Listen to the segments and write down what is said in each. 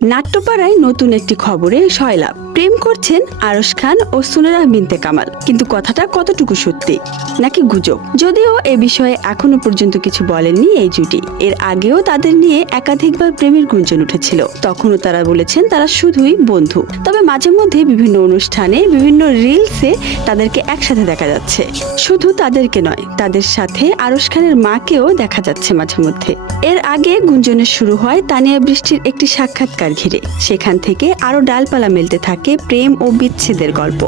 নাট্যপাড়ায় নতুন একটি খবরে সয়লাব প্রেম করছেন আরশ খান ও সুনেরা বিনতে কামাল, কিন্তু কথাটা কতটুকু সত্যি নাকি গুজব? যদিও এ বিষয়ে এখনো পর্যন্ত কিছু বলেননি এই জুটি। এর আগেও তাদের নিয়ে একাধিকবার প্রেমের গুঞ্জন উঠেছিল, তখনও তারা বলেছেন তারা শুধুই বন্ধু। তবে মাঝে মধ্যে বিভিন্ন অনুষ্ঠানে, বিভিন্ন রিলসে তাদেরকে একসাথে দেখা যাচ্ছে। শুধু তাদেরকে নয়, তাদের সাথে আরশ খানের মাকেও দেখা যাচ্ছে মাঝে মধ্যে। এর আগে গুঞ্জনের শুরু হয় তানিয়া বৃষ্টির একটি সাক্ষাৎকার ঘিরে। সেখান থেকে আরো ডালপালা মেলতে থাকে প্রেম ও বিচ্ছেদের গল্প।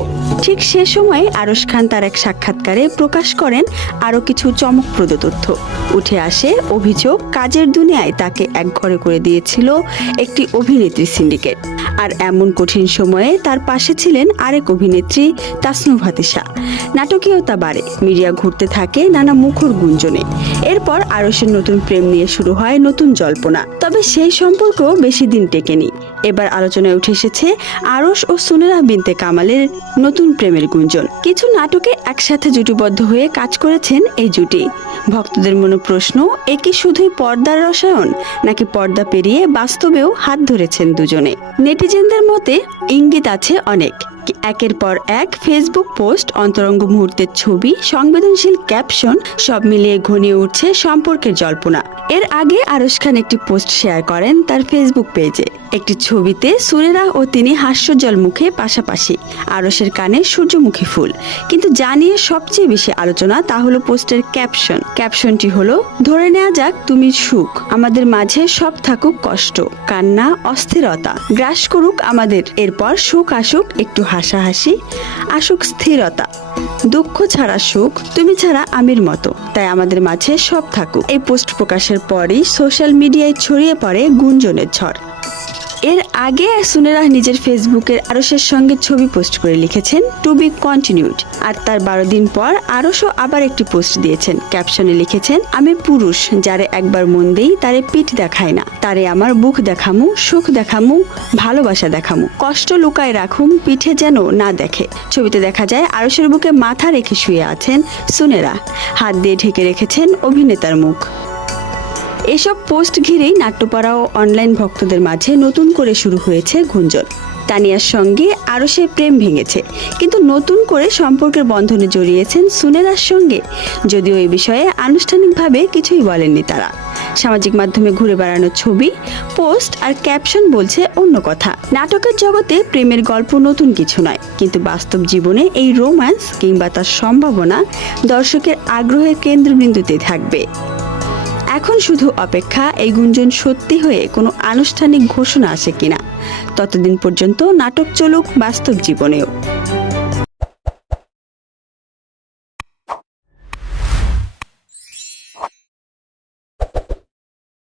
ঠিক সে সময় আরশ খান তার এক সাক্ষাৎকারে প্রকাশ করেন আরো কিছু চমকপ্রদ তথ্য। উঠে আসে অভিযোগ, কাজের দুনিয়ায় তাকে একঘরে করে দিয়েছিল একটি অভিনেত্রী সিন্ডিকেট। আর এমন কঠিন সময়ে তার পাশে ছিলেন আরেক অভিনেত্রী তাসনুভ হাতিশা। নাটকীয়তা বাড়ে, মিডিয়া ঘুরতে থাকে নানা মুখর গুঞ্জনে। এরপর আরশের নতুন প্রেম নিয়ে শুরু হয় নতুন জল্পনা। তবে সেই সম্পর্ক বেশি দিন টেকেনি। এবার আলোচনায় উঠে এসেছে আরশ ও সুনেরা বিনতে কামালের নতুন প্রেমের গুঞ্জন। কিছু নাটকে একসাথে জুটিবদ্ধ হয়ে কাজ করেছেন এই জুটি। ভক্তদের মনে প্রশ্ন, এ কি শুধুই পর্দার রসায়ন, নাকি পর্দা পেরিয়ে বাস্তবেও হাত ধরেছেন দুজনে? নেটিজেনদের মতে ইঙ্গিত আছে অনেক। একের পর এক ফেসবুক পোস্ট, অন্তরঙ্গ মুহূর্তের ছবি, সংবেদনশীল ক্যাপশন, সব মিলিয়ে ঘনিয়ে উঠছে সম্পর্কের জল্পনা। এর আগে আরশ খান একটি পোস্ট শেয়ার করেন তার ফেসবুক পেজে। একটি ছবিতে সুনেরা ও তিনি হাস্যজ্জ্বল মুখে পাশাপাশি, আরশের কানে সূর্যমুখী ফুল। কিন্তু যা নিয়ে সবচেয়ে বেশি আলোচনা তা হলো পোস্টের ক্যাপশন। ক্যাপশনটি হলো, ধরে নেওয়া যাক তুমি সুখ, আমাদের মাঝে সব থাকুক কষ্ট, কান্না, অস্থিরতা গ্রাস করুক আমাদের। এরপর সুখ আসুক, একটু হাসাহাসি আসুক, স্থিরতা, দুঃখ ছাড়া সুখ, তুমি ছাড়া আমির মতো, তাই আমাদের মাঝে সব থাকুক। এই পোস্ট প্রকাশের পরই সোশ্যাল মিডিয়ায় ছড়িয়ে পড়ে গুঞ্জনের ঝড়। এর আগে সুনেরা নিজের ফেসবুকের আরশের সঙ্গে ছবি পোস্ট করে লিখেছেন টু বি কন্টিনিউড। আর তার 12 দিন পর আরশও আবার একটি পোস্ট দিয়েছেন। ক্যাপশনে লিখেছেন, আমি পুরুষ, যারে একবার মন দেই তারে পিঠ দেখায় না, তারে আমার বুক দেখামু, সুখ দেখামু, ভালোবাসা দেখামু, কষ্ট লুকায় রাখুম, পিঠে যেন না দেখে। ছবিতে দেখা যায় আরশের বুকে মাথা রেখে শুয়ে আছেন সুনেরা, হাত দিয়ে ঢেকে রেখেছেন অভিনেতার মুখ। এসব পোস্ট ঘিরেই নাট্যপাড়া ও অনলাইন ভক্তদের মাঝে নতুন করে শুরু হয়েছে গুঞ্জন। তানিয়ার সঙ্গে আরশের প্রেম ভেঙেছে, কিন্তু নতুন করে সম্পর্কের বন্ধনে জড়িয়েছেন সুনেরার সঙ্গে। যদিও এই বিষয়ে আনুষ্ঠানিকভাবে কিছুই বলেননি তারা। সামাজিক মাধ্যমে ঘুরে বেড়ানো ছবি, পোস্ট আর ক্যাপশন বলছে অন্য কথা। নাটকের জগতে প্রেমের গল্প নতুন কিছু নয়, কিন্তু বাস্তব জীবনে এই রোম্যান্স কিংবা তার সম্ভাবনা দর্শকের আগ্রহের কেন্দ্রবিন্দুতে থাকবে। এখন শুধু অপেক্ষা, এই গুঞ্জন সত্যি হয়ে কোনো আনুষ্ঠানিক ঘোষণা আসে কিনা। ততদিন পর্যন্ত নাটক চলুক বাস্তব জীবনেও।